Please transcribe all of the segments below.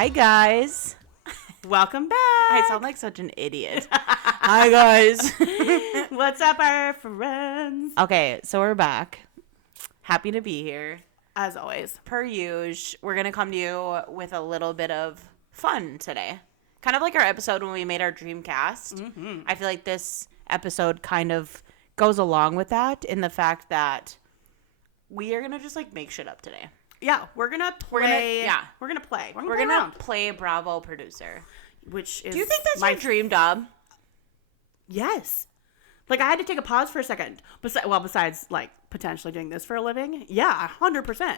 Hi, guys. Welcome back. I sound like such an idiot. Hi, guys. What's up, our friends? Okay, so we're back. Happy to be here. As always. Per usual, we're going to come to you with a little bit of fun today. Kind of like our episode when we made our dream cast. Mm-hmm. I feel like this episode kind of goes along with that in the fact that we are going to just like make shit up today. Yeah, we're gonna play. We're gonna play. We're gonna play Bravo producer. Which is. Do you think that's my dream job? Yes. Like I had to take a pause for a second. Besides like potentially doing this for a living, yeah, 100%.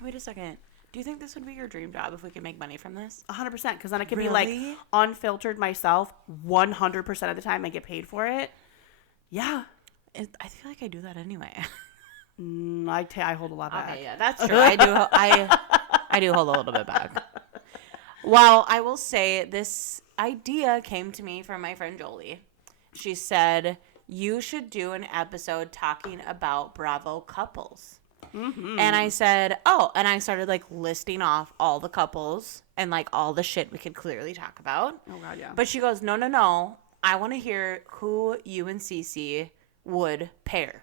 Wait a second. Do you think this would be your dream job if we could make money from this? 100%, because then I can be Really? like unfiltered myself 100% of the time and get paid for it. Yeah. I feel like I do that anyway. I hold a lot back. Okay, yeah, that's true. I do hold a little bit back. Well, I will say this idea came to me from my friend Jolie. She said, you should do an episode talking about Bravo couples. Mm-hmm. And I said, and I started like listing off all the couples and like all the shit we could clearly talk about. Oh, God, yeah. But she goes, no. I want to hear who you and CC would pair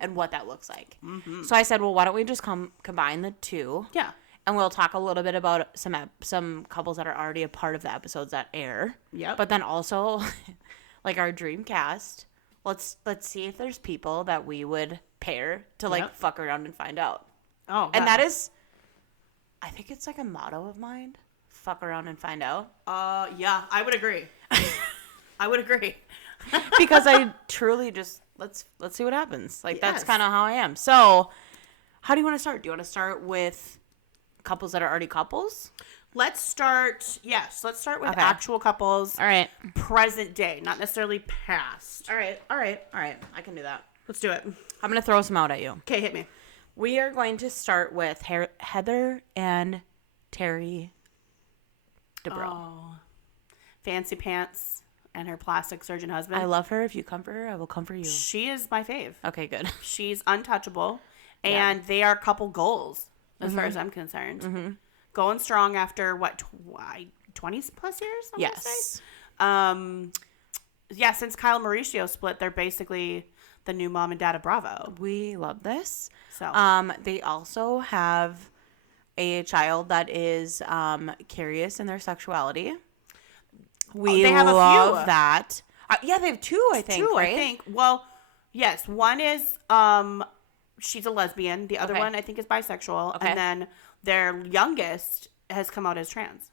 and what that looks like. Mm-hmm. So I said, well, why don't we just combine the two? Yeah. And we'll talk a little bit about some couples that are already a part of the episodes that air. Yep. But then also, like our dream cast, let's see if there's people that we would pair to like fuck around and find out. Oh, God. And that is, I think it's like a motto of mine. Fuck around and find out. Yeah, I would agree. I would agree. Because I truly just let's see what happens. Like that's kind of how I am. So, how do you want to start? Do you want to start with couples that are already couples? Let's start with actual couples. All right. Present day, not necessarily past. All right. I can do that. Let's do it. I'm going to throw some out at you. Okay, hit me. We are going to start with Heather and Terry DeBro. Oh. Fancy pants and her plastic surgeon husband. I love her. If you come for her, I will come for you. She is my fave. Okay, good. She's untouchable. And they are couple goals, as far as I'm concerned. Mm-hmm. Going strong after, 20 plus years? Yes. Since Kyle and Mauricio split, they're basically the new mom and dad of Bravo. We love this. So, they also have a child that is curious in their sexuality. They have a few. That. They have two, I think, right? I think. Well, yes. One is she's a lesbian. The other one, I think, is bisexual. Okay. And then their youngest has come out as trans.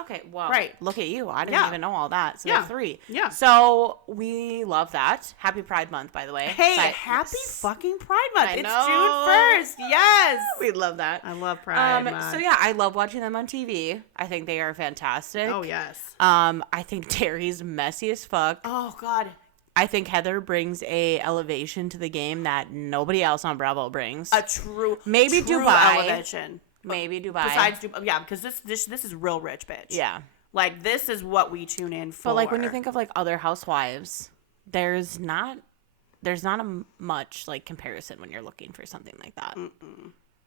Okay, well, right. Look at you. I didn't even know all that. So they're 3. Yeah. So we love that. Happy Pride Month, by the way. Hey, happy fucking Pride Month. It's June 1st. Yes. We love that. I love Pride Month. So yeah, I love watching them on TV. I think they are fantastic. Oh, yes. I think Terry's messy as fuck. Oh, God. I think Heather brings a elevation to the game that nobody else on Bravo brings. A true Dubai elevation. Maybe Dubai. Besides Dubai, yeah, because this is real rich, bitch. Yeah. Like, this is what we tune in for. But, like, when you think of, like, other housewives, there's not a much, like, comparison when you're looking for something like that.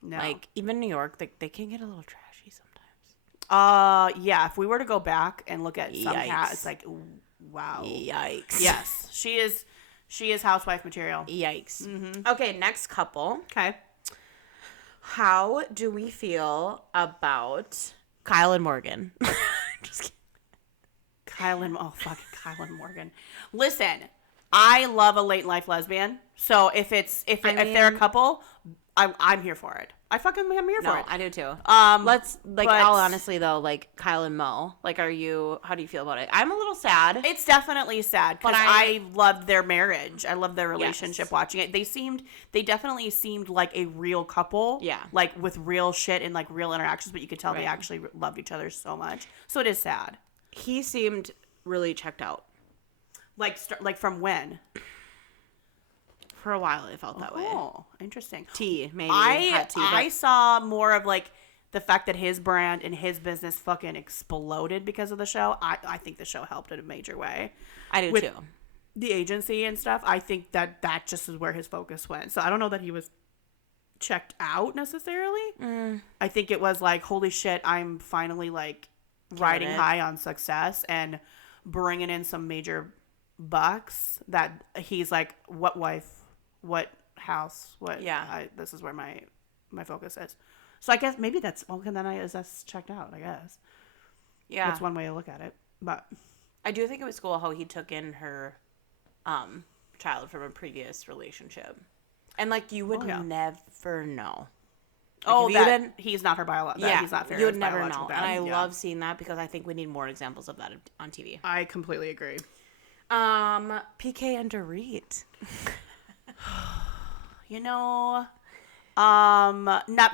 No. Like, even New York, they can get a little trashy sometimes. Yeah, if we were to go back and look at some cat, it's like, wow. Yikes. Yes. She is housewife material. Yikes. Mm-hmm. Okay, next couple. Okay. How do we feel about Kyle and Morgan? Just kidding. Kyle and Morgan. Listen, I love a late life lesbian. So if they're a couple, I'm here for it. I'm here for it. I do too. All honestly though, like Kyle and Mo, like how do you feel about it? I'm a little sad. It's definitely sad because I loved their marriage. I loved their relationship watching it. They definitely seemed like a real couple. Yeah. Like with real shit and like real interactions, but you could tell they actually loved each other so much. So it is sad. He seemed really checked out. Like from when? For a while, it felt that way. Oh, interesting. Maybe. I saw more of like the fact that his brand and his business fucking exploded because of the show. I think the show helped in a major way. I do too. The agency and stuff. I think that just is where his focus went. So I don't know that he was checked out necessarily. I think it was like, holy shit, I'm finally like riding high on success and bringing in some major bucks that he's like, what wife, what house, what, this is where my focus is. So I guess maybe that's, that's checked out, I guess. Yeah. That's one way to look at it. But I do think it was cool how he took in her child from a previous relationship. And like, you would never know. Like, he's not her biological. Yeah, he's not fair. You would never know. And I love seeing that because I think we need more examples of that on TV. I completely agree. PK and Dorit.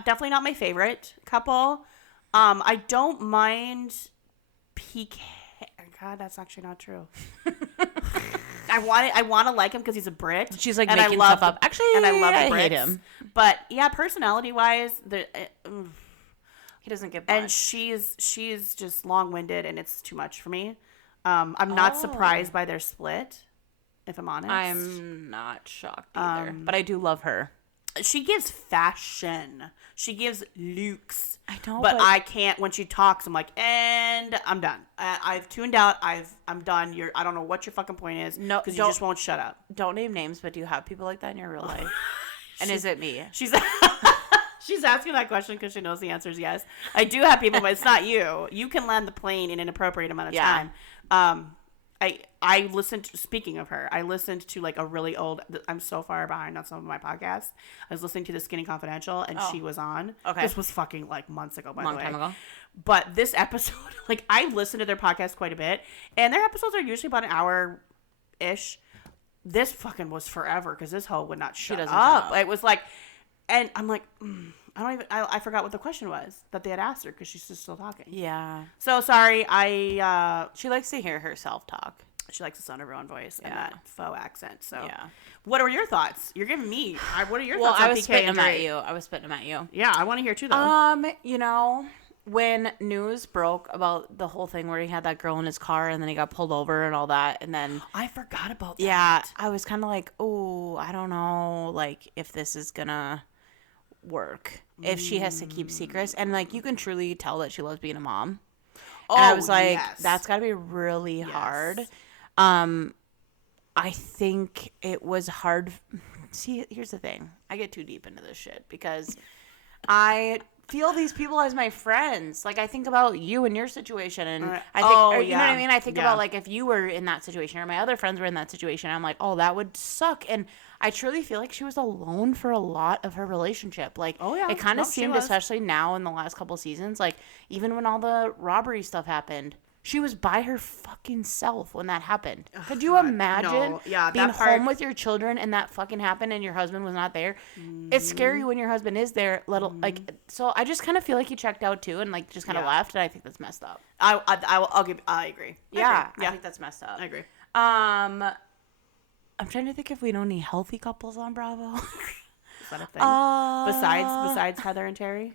Definitely not my favorite couple. I don't mind PK. God, that's actually not true. I want to like him because he's a Brit. She's like making stuff up. Actually, and I love Brits. Hate him. But yeah, personality wise, he doesn't get much. And she's just long winded, and it's too much for me. I'm not surprised by their split, if I'm honest. I'm not shocked either, but I do love her. She gives fashion. She gives looks. I know, but I can't. When she talks, I'm like, and I'm done. I've tuned out. I'm done. I don't know what your fucking point is. No, because you just won't shut up. Don't name names, but do you have people like that in your real life? And is it me? She's asking that question because she knows the answer is yes. I do have people, but it's not you. You can land the plane in an appropriate amount of time. I listened to, speaking of her, I listened to like a really old, I'm so far behind on some of my podcasts. I was listening to the Skinny Confidential and she was on. Okay. This was fucking like months ago, by the way. Long time ago. But this episode, like I listen to their podcast quite a bit and their episodes are usually about an hour-ish. This fucking was forever because this hoe would not shut up. It was like, and I'm like, I forgot what the question was that they had asked her because she's just still talking. Yeah. So sorry. She likes to hear herself talk. She likes the sound of her own voice and that faux accent. So yeah. What are your thoughts? You're giving me. What are your thoughts on PK? I was spitting them at you. Yeah, I want to hear too though. When news broke about the whole thing where he had that girl in his car and then he got pulled over and all that, and then I forgot about that. Yeah, I was kind of like, oh, I don't know, like if this is gonna work, if she has to keep secrets, and like you can truly tell that she loves being a mom. And I was like, that's got to be really hard. I think it was hard. See, here's the thing. I get too deep into this shit because I feel these people as my friends. Like I think about you and your situation, and I think, you know what I mean? I think about like if you were in that situation or my other friends were in that situation, I'm like, oh, that would suck. And I truly feel like she was alone for a lot of her relationship. Like, it kind of seemed, especially now in the last couple seasons, like even when all the robbery stuff happened, she was by her fucking self when that happened. Could you imagine being home with your children and that fucking happened and your husband was not there? It's scary when your husband is there. So I just kind of feel like he checked out too and like just kind of left, and I think that's messed up. I agree. Yeah, I think that's messed up. I agree. I'm trying to think if we know any healthy couples on Bravo. Is that a thing? Besides Heather and Terry?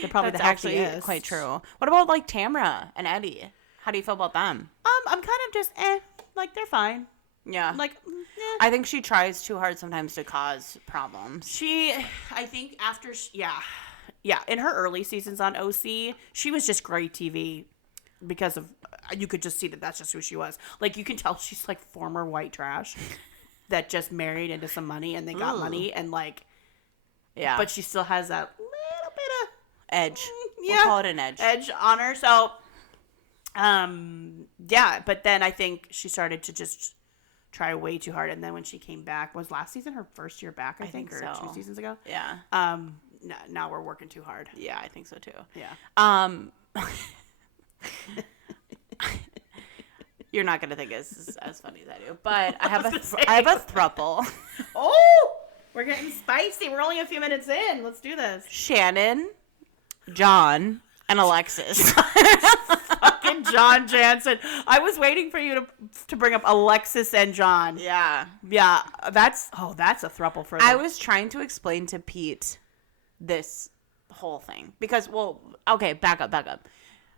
They're probably the happiest. Quite true. What about like Tamra and Eddie? How do you feel about them? I'm kind of just like they're fine. Yeah. Like I think she tries too hard sometimes to cause problems. I think after in her early seasons on OC, she was just great TV because of you could just see that that's just who she was. Like you can tell she's like former white trash that just married into some money and they got money and like but she still has that little bit of edge. We'll call it an edge on her. So but then I think she started to just try way too hard, and then when she came back, was last season her first year back, I think or so. 2 seasons ago. Now we're working too hard. Yeah, I think so too. Yeah. You're not gonna think it's as funny as I do, but I have a throuple. Oh, we're getting spicy. We're only a few minutes in. Let's do this. Shannon, John, and Alexis. Fucking John Jansen. I was waiting for you to bring up Alexis and John. Yeah. That's a throuple for them. I was trying to explain to Pete this whole thing because, back up.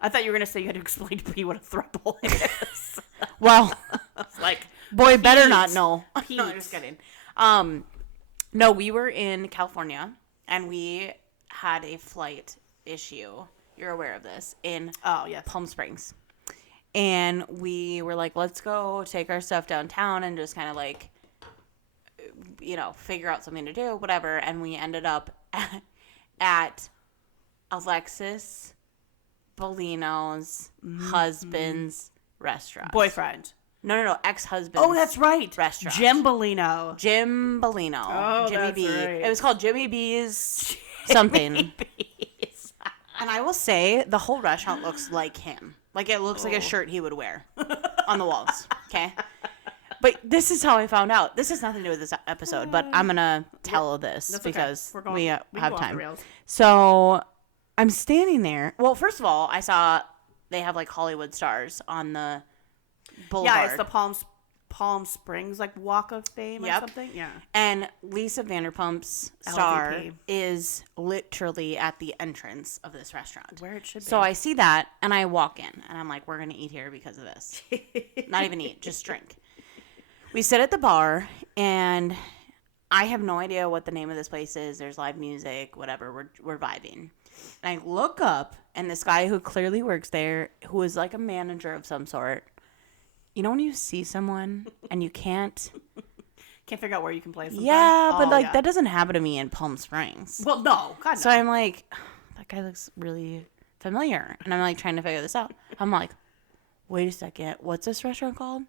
I thought you were going to say you had to explain to Pete what a throuple is. Well, it's like, boy, Pete, better not know. Pete. No, I'm just kidding. No, we were in California, and we had a flight issue. You're aware of this in Palm Springs. And we were like, let's go take our stuff downtown and just kind of like, figure out something to do, whatever. And we ended up at Alexis Bellino's husband's restaurant. Boyfriend. No, ex-husband. Oh, that's right. Restaurant. Jim Bellino. Oh, Jimmy B. Right. It was called Jimmy B's something. Jimmy B's. And I will say, the whole restaurant looks like him. Like, it looks like a shirt he would wear on the walls. Okay? But this is how I found out. This has nothing to do with this episode, but I'm going to tell this because we have time. So I'm standing there. Well, first of all, I saw they have like Hollywood stars on the boulevard. Yeah, it's the Palm Springs like Walk of Fame or something. Yeah. And Lisa Vanderpump's star is literally at the entrance of this restaurant. Where it should be. So I see that and I walk in and I'm like, we're going to eat here because of this. Not even eat, just drink. We sit at the bar and I have no idea what the name of this place is. There's live music, whatever. We're vibing. And I look up and this guy who clearly works there, who is like a manager of some sort. You know when you see someone and you can't figure out where you can place them? Yeah, but that doesn't happen to me in Palm Springs. Well, no. God, no. So I'm like, that guy looks really familiar. And I'm like trying to figure this out. I'm like, wait a second. What's this restaurant called?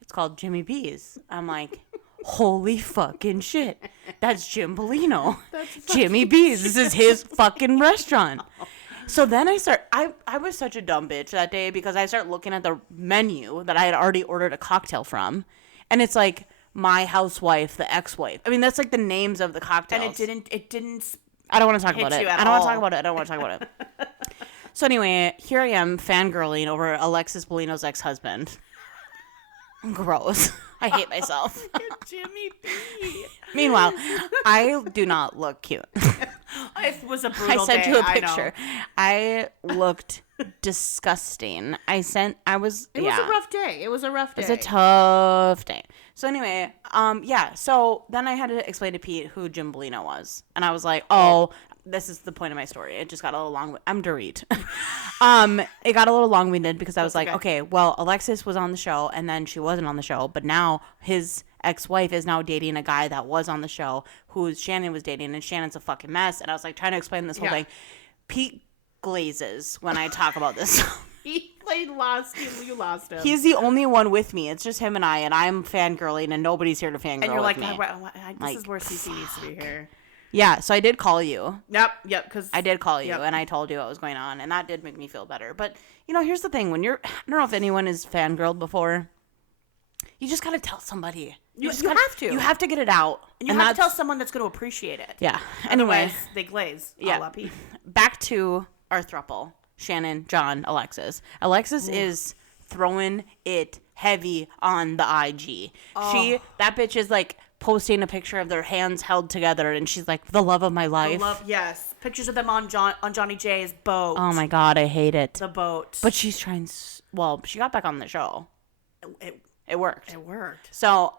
It's called Jimmy B's. I'm like, holy fucking shit. That's Jim Bellino. Jimmy B's. This is his fucking restaurant. So then I was such a dumb bitch that day because I start looking at the menu that I had already ordered a cocktail from. And it's like my housewife, the ex-wife. I mean, that's like the names of the cocktails. And it didn't I don't want to talk about it. I don't want to talk about it. So anyway, here I am fangirling over Alexis Bellino's ex-husband. Gross. I hate myself. Jimmy B. Meanwhile, I do not look cute. It was a brutal day. I sent you a picture. I looked disgusting. It was a rough day. It was a tough day. So anyway, so then I had to explain to Pete who Jim Bellino was. And I was like, this is the point of my story. It just got a little long. I'm Dorit. It got a little long-winded because I was like, okay, well, Alexis was on the show and then she wasn't on the show, but now his ex-wife is now dating a guy that was on the show who Shannon was dating, and Shannon's a fucking mess. And I was like trying to explain this whole thing. Pete glazes when I talk about this. You lost him. He's the only one with me. It's just him and I'm fangirling and nobody's here to fangirl and you're like, with me. This is where CC needs to be here. Yeah, so I did call you. Yep, because I did call you, and I told you what was going on, and that did make me feel better. But, here's the thing. When I don't know if anyone has fangirled before, you just got to tell somebody. You have to. You have to get it out. And you have to tell someone that's going to appreciate it. Yeah. Anyway. Otherwise, they glaze. Yeah. Back to our throuple. Shannon, John, Alexis. Alexis is throwing it heavy on the IG. Oh. That bitch is like posting a picture of their hands held together, and she's like, the love of my life. Yes. Pictures of them on Johnny J's boat. Oh my God, I hate it. The boat. But she's trying, she got back on the show. It worked. It worked. So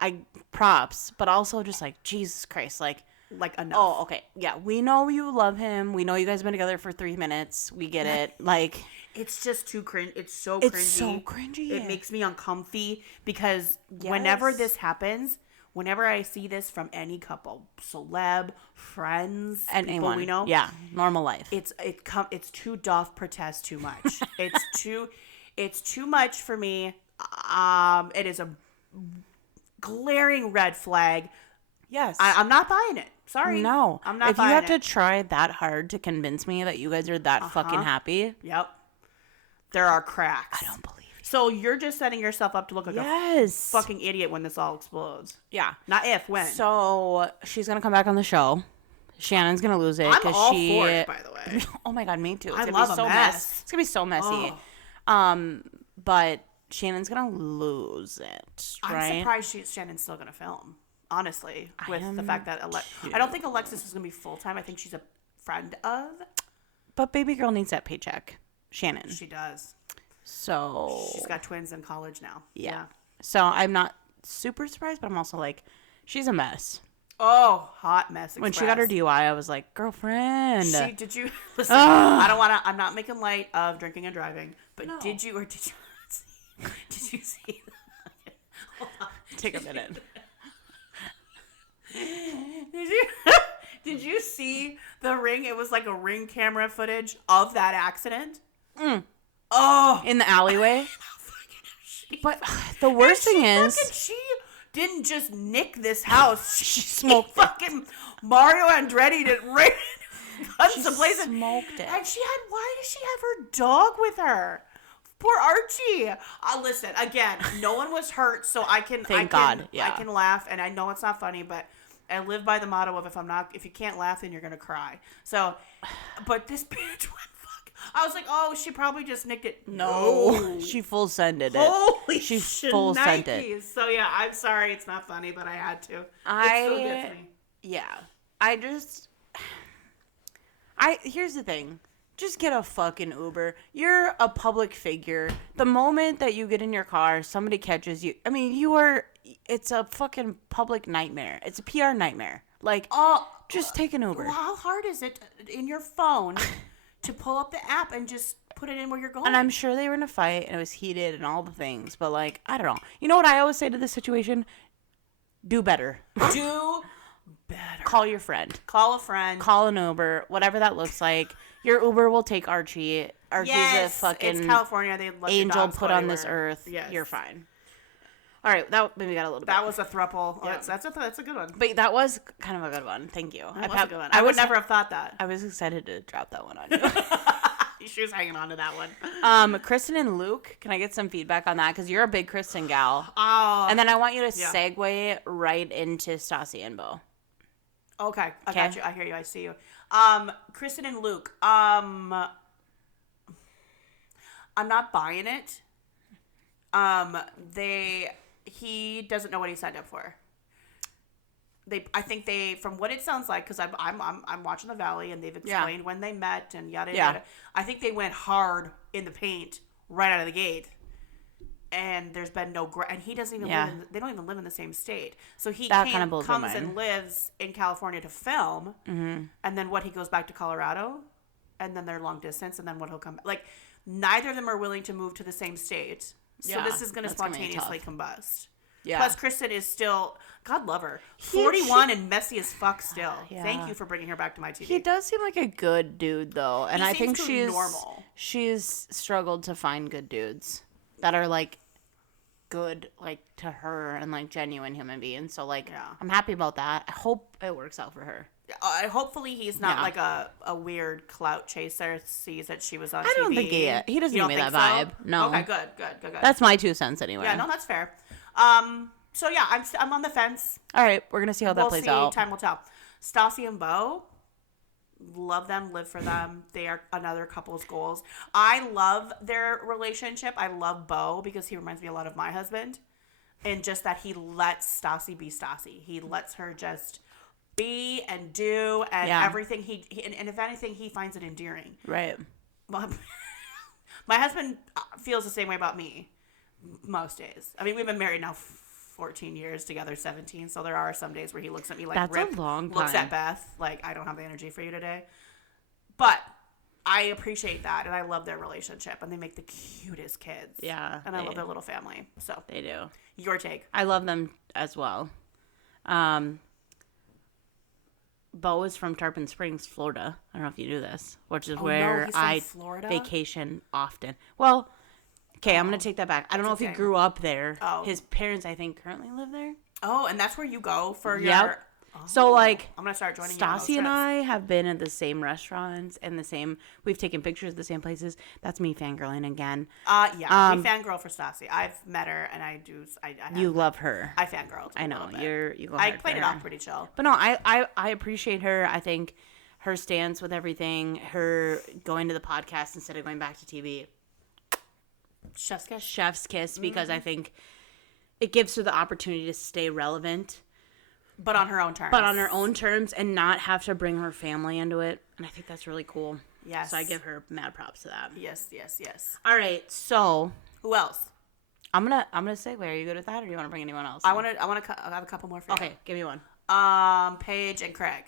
props, but also just like, Jesus Christ, like enough. Oh, okay. Yeah, we know you love him. We know you guys have been together for 3 minutes. We get it. Like, it's just too cringe. It's so cringy. It makes me uncomfy because whenever this happens, whenever I see this from any couple, celeb, friends, anyone people we know, normal life, it's too doth protest too much. it's too much for me. It is a glaring red flag. Yes, I'm not buying it. Sorry, no, I'm not. If buying you have it. to try that hard to convince me that you guys are that fucking happy, yep, there are cracks. I don't believe. So you're just setting yourself up to look like a fucking idiot when this all explodes. Yeah. Not if, when. So she's going to come back on the show. Shannon's going to lose it. I'm all for it, by the way. Oh my God, me too. I love a mess. It's going to be so messy. But Shannon's going to lose it, right? I'm surprised Shannon's still going to film, honestly, with the fact that I don't think Alexis is going to be full-time. I think she's a friend of. But baby girl needs that paycheck. Shannon. She does. So she's got twins in college now. Yeah. So I'm not super surprised, but I'm also like, she's a mess. Oh, hot mess express. When she got her DUI, I was like, girlfriend. Did you listen? I'm not making light of drinking and driving, but did you see? Take a minute. Did you see the Ring? It was like a Ring camera footage of that accident. Oh, in the alleyway. But the worst thing is, she didn't just nick this house. She smoked fucking Mario Andretti to ran tons of places. Smoked it. And why does she have her dog with her? Poor Archie. Listen, again, no one was hurt, so I can God. I can laugh, and I know it's not funny, but I live by the motto of if you can't laugh, then you're gonna cry. So, but this bitch went. I was like, oh, she probably just nicked it. No. She full sended it. Holy She full sent it. So, yeah, I'm sorry. It's not funny, but I had to. It still gets me. Yeah. Here's the thing. Just get a fucking Uber. You're a public figure. The moment that you get in your car, somebody catches you. I mean, it's a fucking public nightmare. It's a PR nightmare. Like, just take an Uber. Well, how hard is it in your phone to pull up the app and just put it in where you're going? And I'm sure they were in a fight and it was heated and all the things, but like, I don't know. You know what I always say to this situation? Do better. Do better. Call your friend. Call a friend. Call an Uber, whatever that looks like. Your Uber will take Archie. Archie's a fucking it's California. They let angel put on anywhere. this earth. Yes. You're fine. All right, that maybe got a little bit. That was a throuple. Yeah. That's a good one. But that was kind of a good one. Thank you. That was a good one. I would never have thought that. I was excited to drop that one on you. She was hanging on to that one. Kristen and Luke, can I get some feedback on that? Because you're a big Kristen gal. Oh. And then I want you to segue right into Stassi and Bo. Okay. I got you. I hear you. I see you. Kristen and Luke. I'm not buying it. He doesn't know what he signed up for. I think from what it sounds like, because I'm watching The Valley and they've explained when they met and yada yada. I think they went hard in the paint right out of the gate, and there's been no and he doesn't even they don't even live in the same state, so he comes and lives in California to film, and then he goes back to Colorado, and then they're long distance, and then he'll come like neither of them are willing to move to the same state. So this is going to spontaneously combust. Yeah. Plus, Kristen is still, God love her, 41 and messy as fuck still. Yeah. Thank you for bringing her back to my TV. He does seem like a good dude, though. And I think normal. She's struggled to find good dudes that are, like, good, like, to her and, like, genuine human beings. So, like, I'm happy about that. I hope it works out for her. Hopefully he's not like a weird clout chaser. Sees that she was on TV. I don't think he doesn't give me that vibe. So? No. Okay, good. That's my 2 cents anyway. Yeah, no, that's fair. So yeah, I'm on the fence. All right, we're gonna see how that plays out. Time will tell. Stassi and Bo, love them, live for them. They are another couple's goals. I love their relationship. I love Bo because he reminds me a lot of my husband, and just that he lets Stassi be Stassi. He lets her just be and do and everything. And if anything, he finds it endearing. Right. My husband feels the same way about me most days. I mean, we've been married now 14 years, together 17, so there are some days where he looks at me like that's a long time. Looks at Beth like, I don't have the energy for you today. But I appreciate that, and I love their relationship, and they make the cutest kids. Yeah. And I love their little family. So they do. Your take. I love them as well. Bo is from Tarpon Springs, Florida. I don't know if you knew this, which is where I vacation often. Well, okay, I'm going to take that back. I don't know if he grew up there. Oh. His parents, I think, currently live there. Oh, and that's where you go for your... Oh, so, like, I'm going to start joining Stassi and I have been at the same restaurants and we've taken pictures at the same places. That's me fangirling again. We fangirl for Stassi. I've met her, and I you love her. I fangirled. I know. You go I played it off pretty chill. But no, I appreciate her. I think her stance with everything, her going to the podcast instead of going back to TV. Chef's kiss, because I think it gives her the opportunity to stay relevant. But on her own terms. And not have to bring her family into it. And I think that's really cool. Yes. So I give her mad props to that. Yes. All right, so who else? I'm gonna segue. Are you good with that, or do you want to bring anyone else? I have a couple more for you. Okay, give me one. Paige and Craig.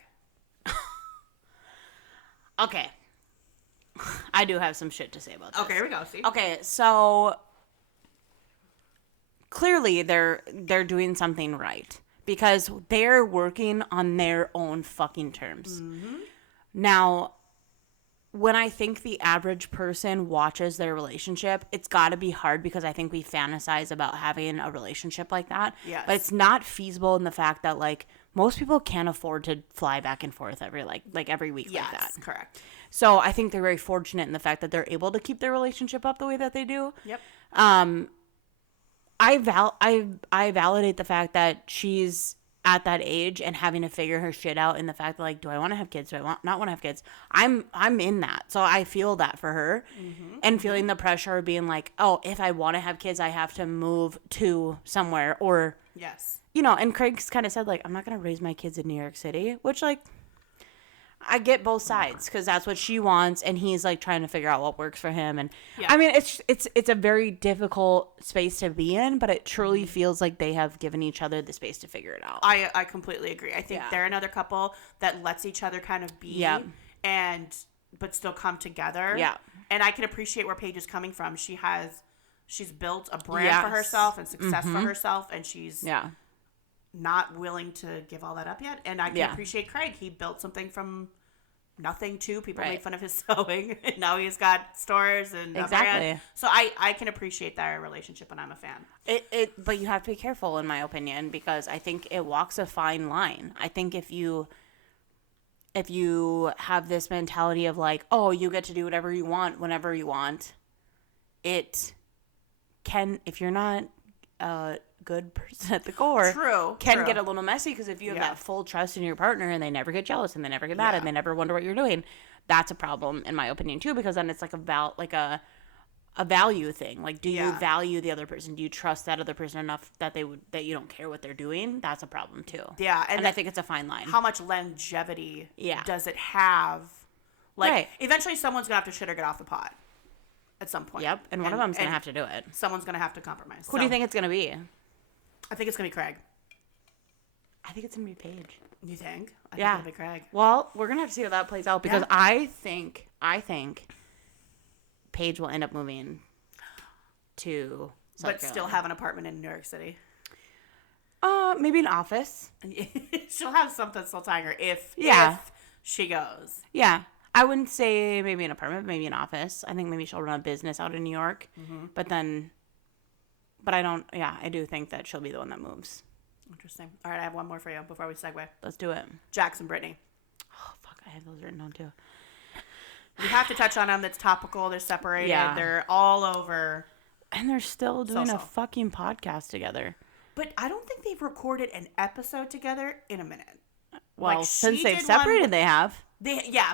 Okay. I do have some shit to say about this. Okay, here we go. See? Okay, so clearly they're doing something right because they're working on their own fucking terms. Mm-hmm. Now, when I think the average person watches their relationship, it's got to be hard because I think we fantasize about having a relationship like that. Yes. But it's not feasible in the fact that, like, most people can't afford to fly back and forth every week like that. Yes, correct. So I think they're very fortunate in the fact that they're able to keep their relationship up the way that they do. Yep. I validate the fact that she's at that age and having to figure her shit out in the fact that, like, do I want to have kids? Do I not want to have kids? I'm in that. So I feel that for her and feeling the pressure of being like, oh, if I want to have kids, I have to move to somewhere or, yes, you know, and Craig's kind of said, like, I'm not going to raise my kids in New York City, which, like, I get both sides because that's what she wants, and he's like trying to figure out what works for him. And I mean, it's a very difficult space to be in, but it truly feels like they have given each other the space to figure it out. I completely agree. I think they're another couple that lets each other kind of be, but still come together. Yeah, and I can appreciate where Paige is coming from. She's built a brand for herself and success for herself, and she's not willing to give all that up yet. And I can appreciate Craig. He built something from nothing too. People made fun of his sewing. And now he's got stores and a brand. So I can appreciate their relationship, and I'm a fan. But you have to be careful, in my opinion, because I think it walks a fine line. I think if you have this mentality of like, oh, you get to do whatever you want whenever you want, it can, if you're not good person at the core, can get a little messy, because if you have that full trust in your partner and they never get jealous and they never get mad and they never wonder what you're doing, that's a problem in my opinion too, because then it's like a value thing. Like, do you value the other person? Do you trust that other person enough that that you don't care what they're doing? That's a problem too. Yeah, and I think it's a fine line. How much longevity does it have? Like, eventually someone's gonna have to shit or get off the pot at some point. Yep, and one of them's gonna have to do it. Someone's gonna have to compromise. Who do you think it's gonna be? I think it's going to be Craig. I think it's going to be Paige. You think? I think it'll be Craig. Well, we're going to have to see how that plays out, because I think Paige will end up moving to South Carolina. Still have an apartment in New York City. Maybe an office. She'll have something still tying her if she goes. Yeah. I wouldn't say maybe an apartment, maybe an office. I think maybe she'll run a business out in New York. Mm-hmm. But I do think that she'll be the one that moves. Interesting. All right, I have one more for you before we segue. Let's do it. Jax and Brittany. Oh, fuck, I have those written down too. We have to touch on them. That's topical. They're separated. Yeah. They're all over. And they're still doing a fucking podcast together. But I don't think they've recorded an episode together in a minute. Well, like, since they've separated, they have.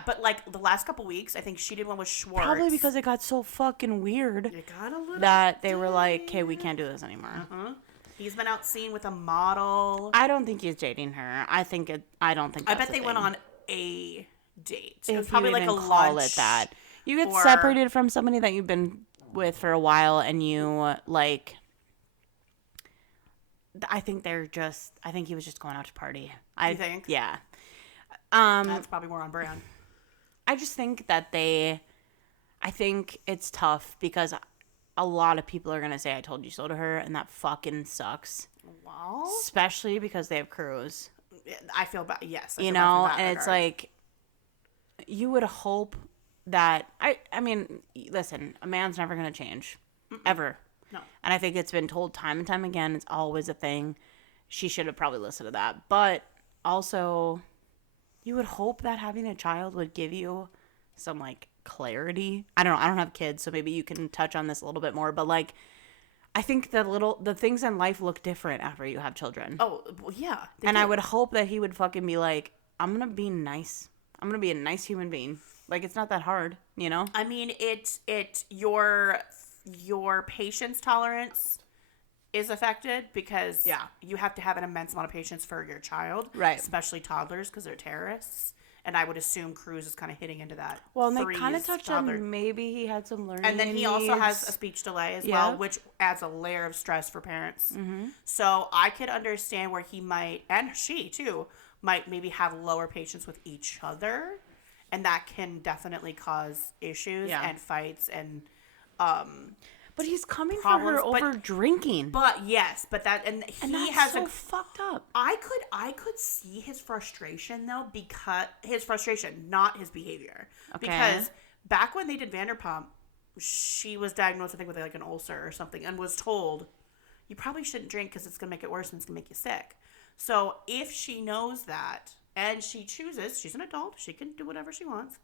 But like the last couple weeks, I think she did one with Schwartz. Probably because it got so fucking weird. It got a little that they were like, "Okay, we can't do this anymore." Uh-huh. He's been out seen with a model. I don't think he's dating her. I don't think. That's I bet they went on a date. It was if probably you like a call lunch. It that. You get separated from somebody that you've been with for a while, and you like. I think he was just going out to party. You think? Yeah. That's probably more on brand. I just think that I think it's tough because a lot of people are going to say I told you so to her, and that fucking sucks. Well, especially because they have crews. I feel bad. Yes. And it's like, you would hope that, I mean, listen, a man's never going to change. Ever. No. And I think it's been told time and time again. It's always a thing. She should have probably listened to that. But also, you would hope that having a child would give you some, like, clarity. I don't know. I don't have kids, so maybe you can touch on this a little bit more. But, like, I think the things in life look different after you have children. Oh, well, yeah. And I would hope that he would fucking be like, I'm going to be nice. I'm going to be a nice human being. Like, it's not that hard, you know? I mean, your patience tolerance is affected because you have to have an immense amount of patience for your child, right? Especially toddlers, because they're terrorists And I would assume Cruz is kind of hitting into that. Well, and they kind of touched on maybe he had some learning and then he needs. Also has a speech delay as well, which adds a layer of stress for parents. So I could understand where he might, and she too, might maybe have lower patience with each other. And that can definitely cause issues and fights and but he's coming problems, for her over drinking. But yes, but that and he has so fucked up. I could see his frustration though, because his frustration, not his behavior. Okay. Because back when they did Vanderpump, she was diagnosed, I think, with like an ulcer or something, and was told, you probably shouldn't drink because it's gonna make it worse and it's gonna make you sick. So if she knows that and she chooses, she's an adult, she can do whatever she wants.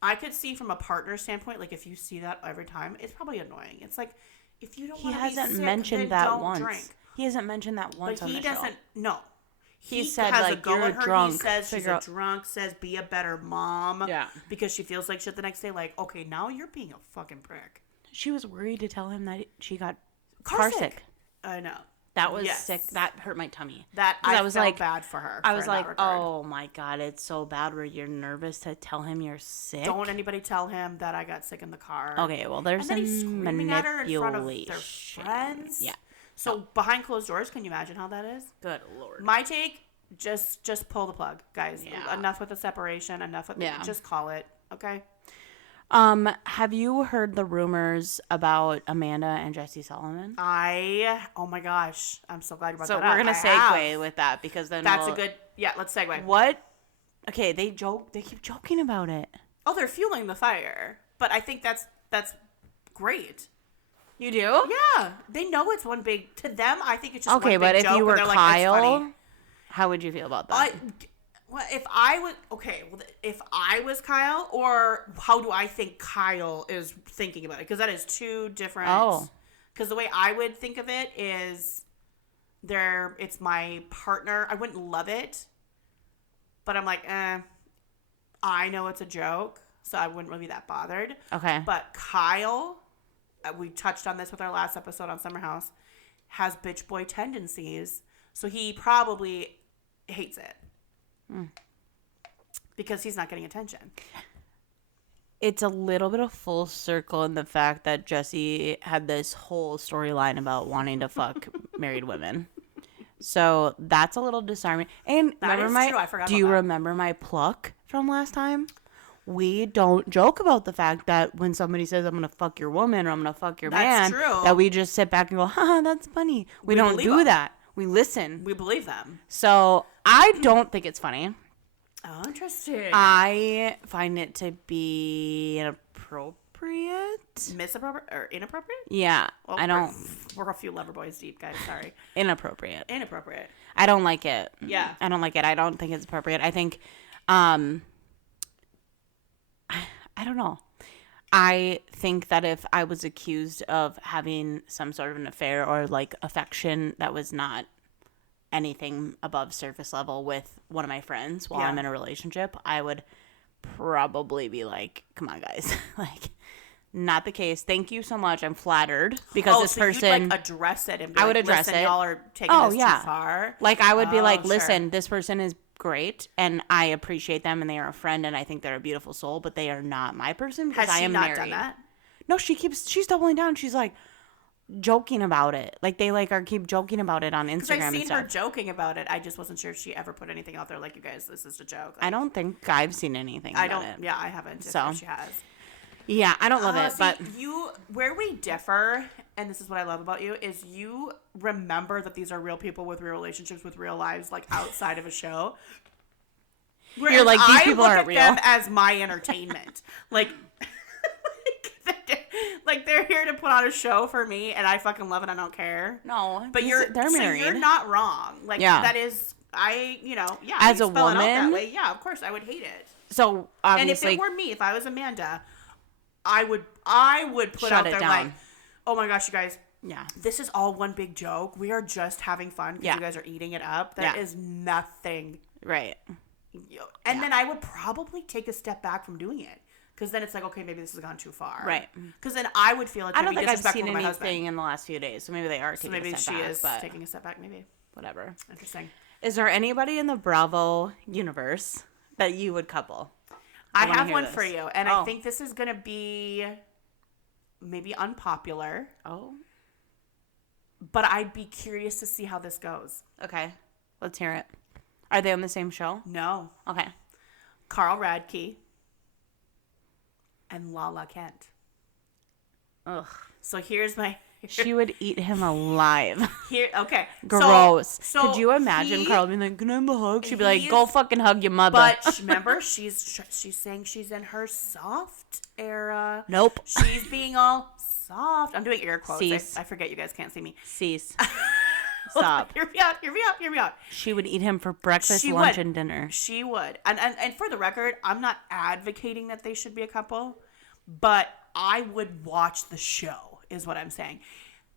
I could see from a partner standpoint, like if you see that every time, it's probably annoying. It's like if you don't want to be sick, then don't drink. He hasn't mentioned that once. He hasn't mentioned that once on the show. But he doesn't. No. He said has like you're drunk. He says she's a drunk. Says be a better mom. Yeah. Because she feels like shit the next day. Like okay, now you're being a fucking prick. She was worried to tell him that she got car sick. I know. That was sick. That hurt my tummy. I was felt like bad for her. I was like, oh my God, it's so bad where you're nervous to tell him you're sick. Don't anybody tell him that I got sick in the car. Okay, well, there's some manipulation. At her in front of their friends. Yeah. So behind closed doors, can you imagine how that is? Good Lord. My take, just pull the plug, guys. Yeah. Enough with the separation. Enough with just call it. Okay. Have you heard the rumors about Amanda and Jesse Solomon? Oh my gosh, I'm so glad you brought that up. So we're gonna segue with that because then that's a good. Yeah, let's segue. What? Okay, they keep joking about it. Oh, they're fueling the fire, but I think that's great. You do? Yeah, they know it's one big. To them, I think it's just okay. One big but if joke, you were Kyle, like, how would you feel about that? Well, if I was Kyle, or how do I think Kyle is thinking about it? Because that is two different. Oh. Because the way I would think of it is, it's my partner. I wouldn't love it, but I'm like, I know it's a joke, so I wouldn't really be that bothered. Okay. But Kyle, we touched on this with our last episode on Summer House, has bitch boy tendencies, so he probably hates it. Because he's not getting attention. It's a little bit of full circle in the fact that Jesse had this whole storyline about wanting to fuck married women. So that's a little disarming. And that is true. I forgot do you remember my pluck from last time? We don't joke about the fact that when somebody says I'm gonna fuck your woman or I'm gonna fuck your man, that we just sit back and go, haha, that's funny. We don't do that. We listen. We believe them. So I don't think it's funny. Oh, interesting. I find it to be inappropriate. Misappropriate or inappropriate? Yeah. Well, I don't. We're a few lover boys deep, guys. Sorry. Inappropriate. I don't like it. Yeah. I don't like it. I don't think it's appropriate. I think, I don't know. I think that if I was accused of having some sort of an affair or like affection that was not anything above surface level with one of my friends while I'm in a relationship, I would probably be like, come on, guys. Like, not the case. Thank you so much. I'm flattered because this person. You'd, like, address it and be I would address listen, it. Y'all are taking this too far. Like, I would be like, listen, this person is great and I appreciate them and they are a friend and I think they're a beautiful soul, but they are not my person because I am married. Has she not done that? No, she's doubling down. She's like joking about it. Like they keep joking about it on Instagram. I've seen her joking about it. I just wasn't sure if she ever put anything out there like, you guys, this is a joke. Like, I don't think I've seen anything about it. Yeah, I haven't. So if she has. Yeah, I don't love it. But where we differ, and this is what I love about you, is you remember that these are real people with real relationships, with real lives, like outside of a show. Whereas you're like, these people aren't real. I look at them as my entertainment. Like they're here to put on a show for me, and I fucking love it. I don't care. No, but they're married. So you're not wrong. Like that is, as a woman, that way, of course I would hate it. So obviously, and if it were me, if I was Amanda, I would put out there like, oh my gosh, you guys. Yeah. This is all one big joke. We are just having fun because you guys are eating it up. There is nothing. Right. And then I would probably take a step back from doing it. Because then it's like, okay, maybe this has gone too far. Right. Because then I would feel like I don't think I've seen anything in the last few days. So maybe they are taking a step back. Maybe she is taking a step back, maybe. Whatever. Interesting. Is there anybody in the Bravo universe that you would couple? I have one for you, and I think this is going to be maybe unpopular. Oh. But I'd be curious to see how this goes. Okay. Let's hear it. Are they on the same show? No. Okay. Carl Radke and Lala Kent. Ugh. So here's my... She would eat him alive. Okay. Gross. So could you imagine Carl being like, can I have a hug? She'd be like, go fucking hug your mother. But remember, she's saying she's in her soft era. Nope. She's being all soft. I'm doing air quotes. I forget you guys can't see me. Cease. Stop. Hear me out. She would eat him for breakfast, lunch, and dinner. She would. And for the record, I'm not advocating that they should be a couple, but I would watch the show, is what I'm saying.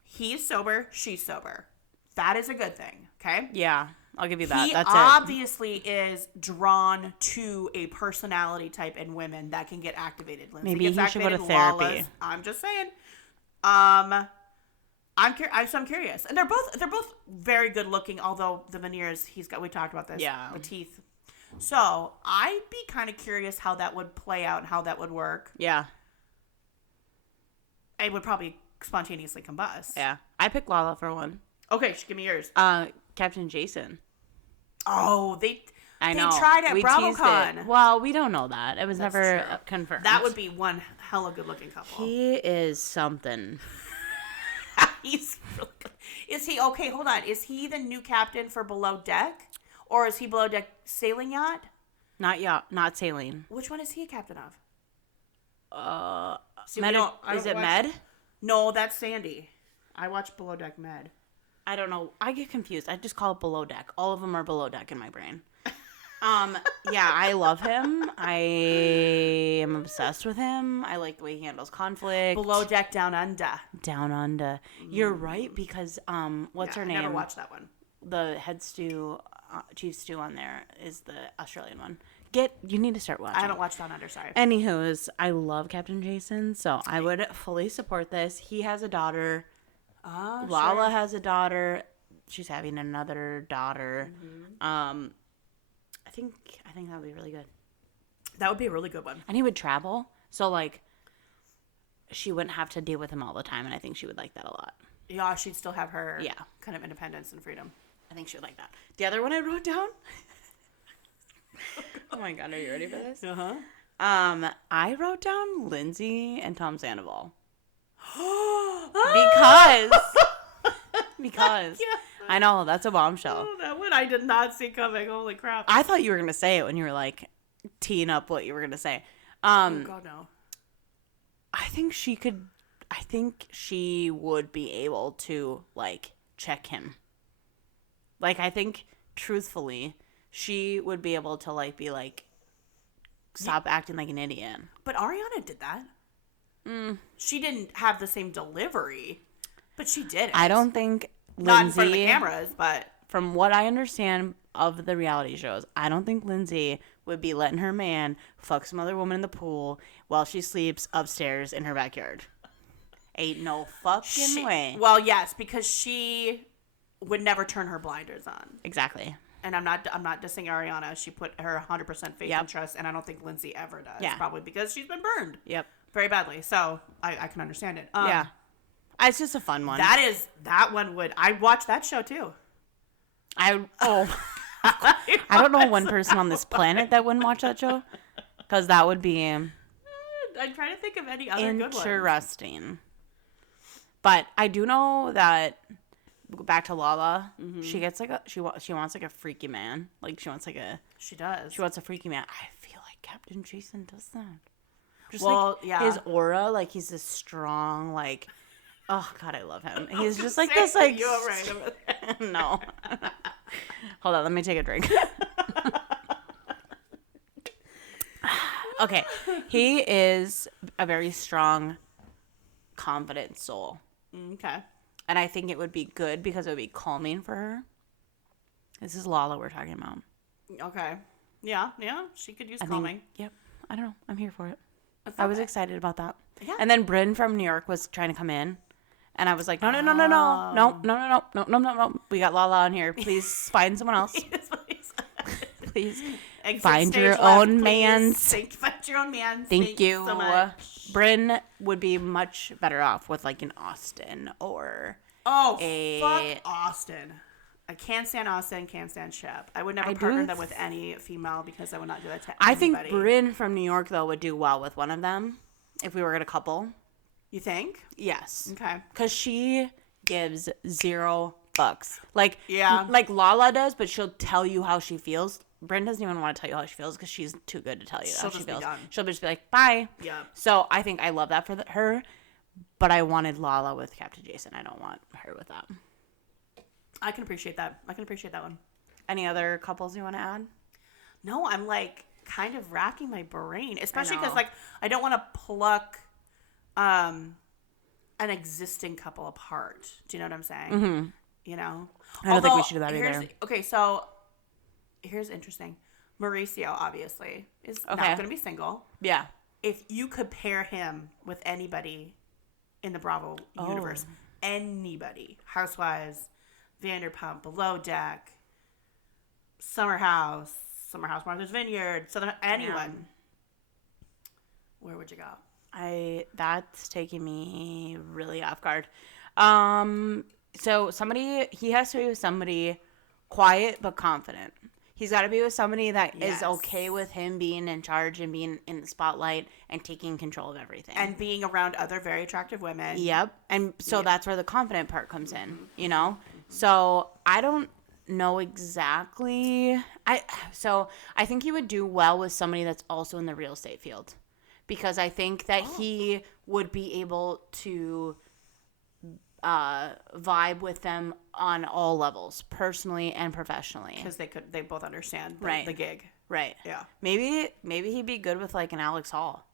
He's sober, she's sober. That is a good thing, okay? Yeah, I'll give you that. He That's obviously is drawn to a personality type in women that can get activated. Lindsay Maybe he should go to therapy. Lawless. I'm just saying. I'm curious, and they're both very good looking. Although the veneers we talked about this. Yeah. The teeth. So I'd be kind of curious how that would play out and how that would work. Yeah. It would probably spontaneously combust. Yeah. I picked Lala for one. Okay, give me yours. Captain Jason. Oh, I know. They tried at BravoCon. Well, we don't know that. It was never confirmed. That would be one hella good looking couple. He is something. He's really good. Is he okay? Hold on. Is he the new captain for Below Deck, or is he Below Deck sailing yacht? Not yacht, not sailing. Which one is he a captain of? Is it Med? No, that's Sandy. I watch Below Deck Med. I don't know. I get confused. I just call it Below Deck. All of them are Below Deck in my brain. Yeah, I love him. I am obsessed with him. I like the way he handles conflict. Below Deck Down Under. Down Under. You're right, because what's her name? I never watched that one. The head stew, chief stew on there is the Australian one. You need to start watching. I haven't watched Down Under, sorry. Anywho's, I love Captain Jason, so I would fully support this. He has a daughter. Oh, Lala has a daughter. She's having another daughter. Mm-hmm. I think that would be really good. That would be a really good one. And he would travel, so like she wouldn't have to deal with him all the time, and I think she would like that a lot. Yeah, she'd still have her kind of independence and freedom. I think she would like that. The other one I wrote down. Oh my god, are you ready for this? I wrote down Lindsay and Tom Sandoval. because I know that's a bombshell. Oh, that one I did not see coming. Holy crap! I thought you were gonna say it when you were like teeing up what you were gonna say. Oh god, no. I think she would be able to like check him. Like, I think truthfully, she would be able to like be like, stop acting like an idiot. But Ariana did that. She didn't have the same delivery, but she did it. I don't think Lindsay, not in front of the cameras, but from what I understand of the reality shows, I don't think Lindsay would be letting her man fuck some other woman in the pool while she sleeps upstairs in her backyard. Ain't no fucking way. Well, yes, because she would never turn her blinders on. Exactly. And I'm not dissing Ariana. She put her 100% faith and trust, and I don't think Lindsay ever does. Yeah. Probably because she's been burned. Yep. Very badly. So I can understand it. Yeah. It's just a fun one. That one would. I'd watch that show too. I don't know one person on this planet that wouldn't watch that show, because that would be I'm trying to think of any other good ones. Interesting. But I do know that, back to Lala, she gets like she wants like a freaky man. Like she wants a freaky man. I feel like Captain Jason does that. Just his aura, like he's this strong, like, oh god, I love him. He's just like this, like, you're right. No. Hold on, let me take a drink. Okay, he is a very strong, confident soul. Okay. And I think it would be good because it would be calming for her. This is Lala we're talking about. Okay. Yeah, she could use calming. Yep. I don't know. I'm here for it. I was excited about that. Yeah. And then Bryn from New York was trying to come in. And I was like, no. We got Lala on here. Please find someone else. Please. Find your own man. Find your own man. Thank you so much. Bryn would be much better off with like an Austin or fuck Austin. I can't stand Austin, can't stand Shep. I would never partner them with any female because I would not do that to anybody. I think Bryn from New York, though, would do well with one of them if we were in a couple. You think? Yes. Okay. Because she gives $0. Like Lala does, but she'll tell you how she feels. Bryn doesn't even want to tell you how she feels because she's too good to tell you how she feels. She'll just be like, bye. Yeah. So I think I love that for her, but I wanted Lala with Captain Jason. I don't want her with that. I can appreciate that. One. Any other couples you want to add? No, I'm like kind of racking my brain, especially because like I don't want to pluck an existing couple apart. Do you know what I'm saying? Mm-hmm. You know? I don't think we should do that either. Okay, so here's interesting. Mauricio, obviously, is not going to be single. Yeah. If you could pair him with anybody in the Bravo universe, anybody, Housewives, Vanderpump, Below Deck, Summer House, Martha's Vineyard, anyone, where would you go? That's taking me really off guard. So he has to be with somebody quiet but confident. He's got to be with somebody that is okay with him being in charge and being in the spotlight and taking control of everything. And being around other very attractive women. Yep. And so that's where the confident part comes in, you know? So I don't know exactly. I think he would do well with somebody that's also in the real estate field. Because I think that he would be able to vibe with them on all levels, personally and professionally, because they both understand the gig, right? Yeah. Maybe he'd be good with like an Alex Hall.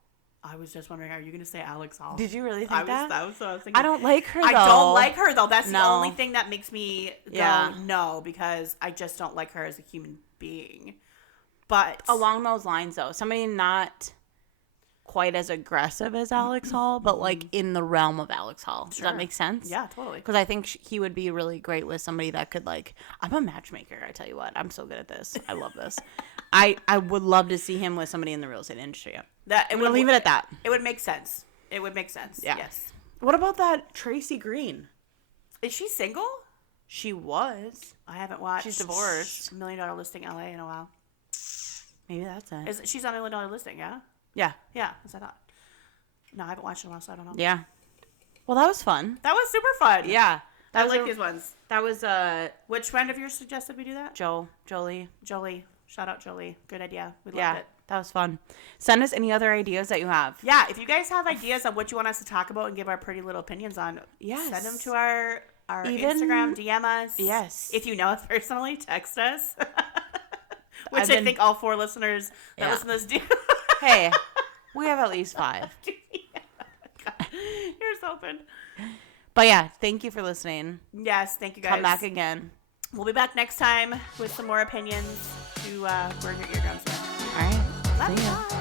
I was just wondering, are you going to say Alex Hall? Did you really think that? That was what I was thinking. I don't like her though. I don't like her though. That's the only thing that makes me go no, because I just don't like her as a human being. But along those lines though, somebody not quite as aggressive as Alex Hall, but like in the realm of Alex Hall. Does that make sense? Yeah, totally. Because I think he would be really great with somebody that could like, I'm a matchmaker. I tell you what, I'm so good at this. I love this. I would love to see him with somebody in the real estate industry. We'll leave it at that. It would make sense. Yeah. Yes. What about that Tracy Green? Is she single? She was. I haven't watched. She's divorced. $1 Million Listing LA in a while. Maybe that's it. She's on $1 Million Listing, yeah? Yeah. Yeah, as I thought. No, I haven't watched it in a while, so I don't know. Yeah. Well, that was fun. That was super fun. Yeah. I like these ones. That was, which friend of yours suggested we do that? Jolie. Shout out Jolie. Good idea. We loved it. That was fun. Send us any other ideas that you have. Yeah, if you guys have ideas on what you want us to talk about and give our pretty little opinions on, send them to our Instagram, DM us. Yes. If you know us personally, text us. Which I think all 4 listeners that listen to this do. Hey, we have at least 5. Here's hoping. But yeah, thank you for listening. Yes, thank you guys. Come back again. We'll be back next time with some more opinions to burn your eardrums with. All right. Bye.